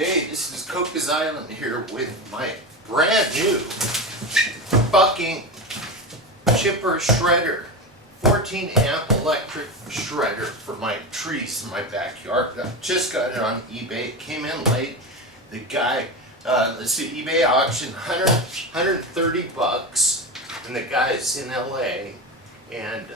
Hey, this is Cocos Island here with my brand new fucking chipper shredder. 14 amp electric shredder for my trees in my backyard. I just got it on eBay. It came in late. The guy, let's see, eBay auction, 130 bucks. And the guy's in LA. And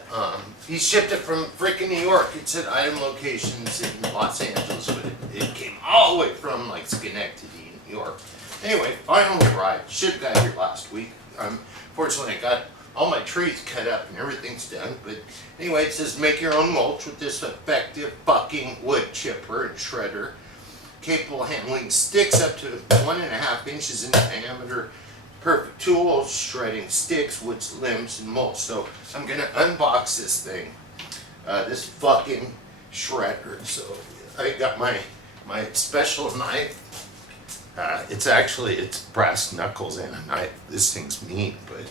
he shipped it from freaking New York. It said item locations in Los Angeles, but it came all the way from like Schenectady, New York. Anyway, finally arrived. Should have got here last week. Fortunately, I got all my trees cut up and everything's done. But anyway, it says make your own mulch with this effective fucking wood chipper and shredder, capable of handling sticks up to 1.5 inches in diameter. Perfect tool, shredding sticks, wood limbs, and mulch. So I'm gonna unbox this thing, this fucking shredder. So I got my special knife. It's brass knuckles and a knife. This thing's mean, but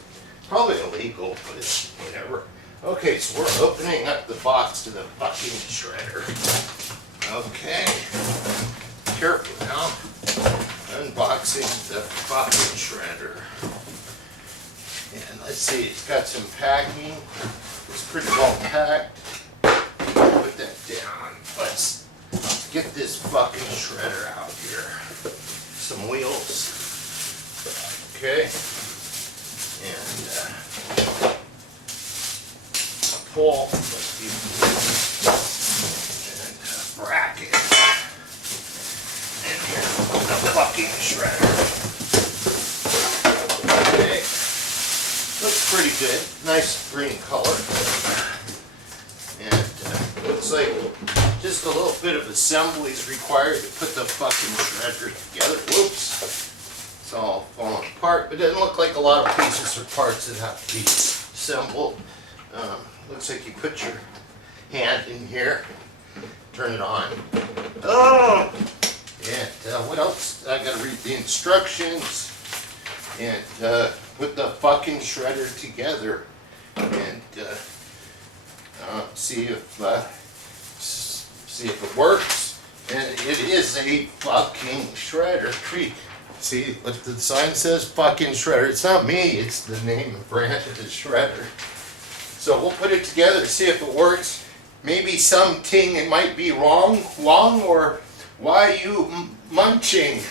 probably illegal, but it's whatever. Okay, so we're opening up the box to the fucking shredder. Okay, careful now. Unboxing the fucking shredder. And let's see, it's got some packing. It's pretty well packed. Put that down. Let's get this fucking shredder out here. Some wheels. Okay. And a pole. And a bracket. And here's the fucking shredder. Okay. Looks pretty good. Nice green color. And looks like just a little bit of assembly is required to put the fucking shredder together. Whoops. It's all falling apart. But it doesn't look like a lot of pieces or parts that have to be assembled. Looks like you put your hand in here. Turn it on. Oh! And what else? I gotta read the instructions and put the fucking shredder together and see if it works. And it is a fucking shredder. See what the sign says? Fucking shredder. It's not me. It's the name and brand of the shredder. So we'll put it together, see if it works. Maybe something it might be wrong, or why you munching?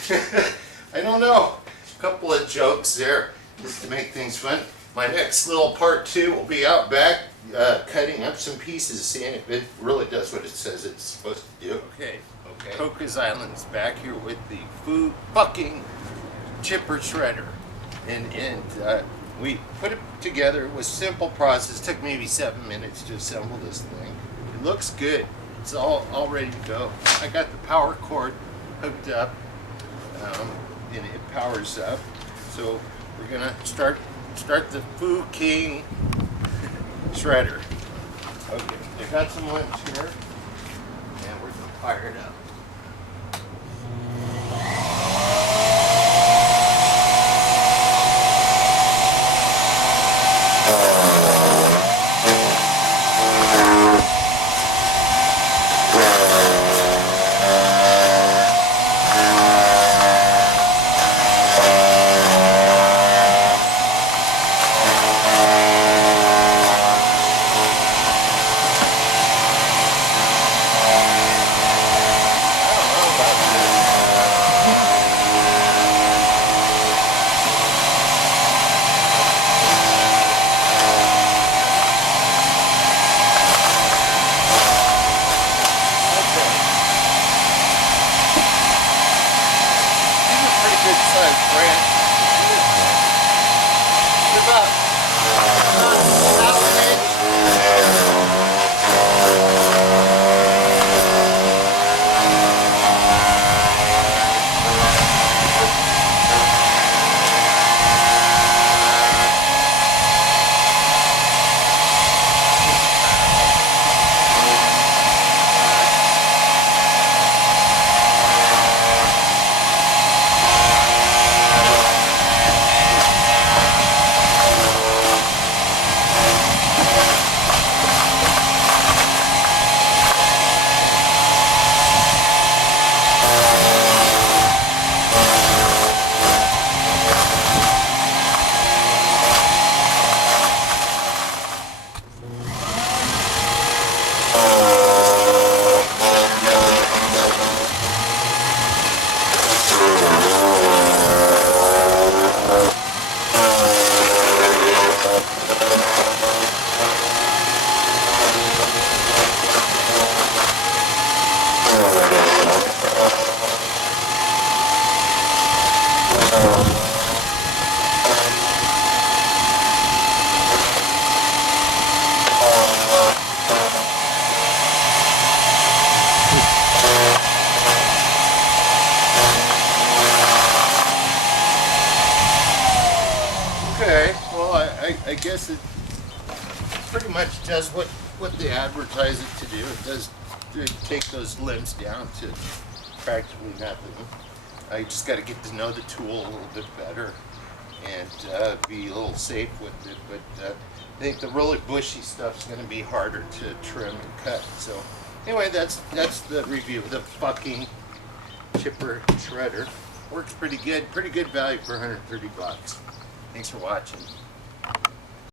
I don't know. A couple of jokes there just to make things fun. My next little part 2 will be out back cutting up some pieces, seeing if it really does what it says it's supposed to do. Okay. Cocos Island's back here with the fucking chipper shredder. And we put it together. It was a simple process. It took maybe 7 minutes to assemble this thing. It looks good. It's all ready to go. I got the power cord hooked up, and it powers up. So we're gonna start the Fu King shredder. Okay, I got some limbs here, and we're gonna fire it up. guess it pretty much does what they advertise it to do. It does take those limbs down to practically nothing. I just got to get to know the tool a little bit better and be a little safe with it. But I think the really bushy stuff's going to be harder to trim and cut. So anyway, that's the review. The fucking chipper shredder works pretty good. Pretty good value for 130 bucks. Thanks for watching.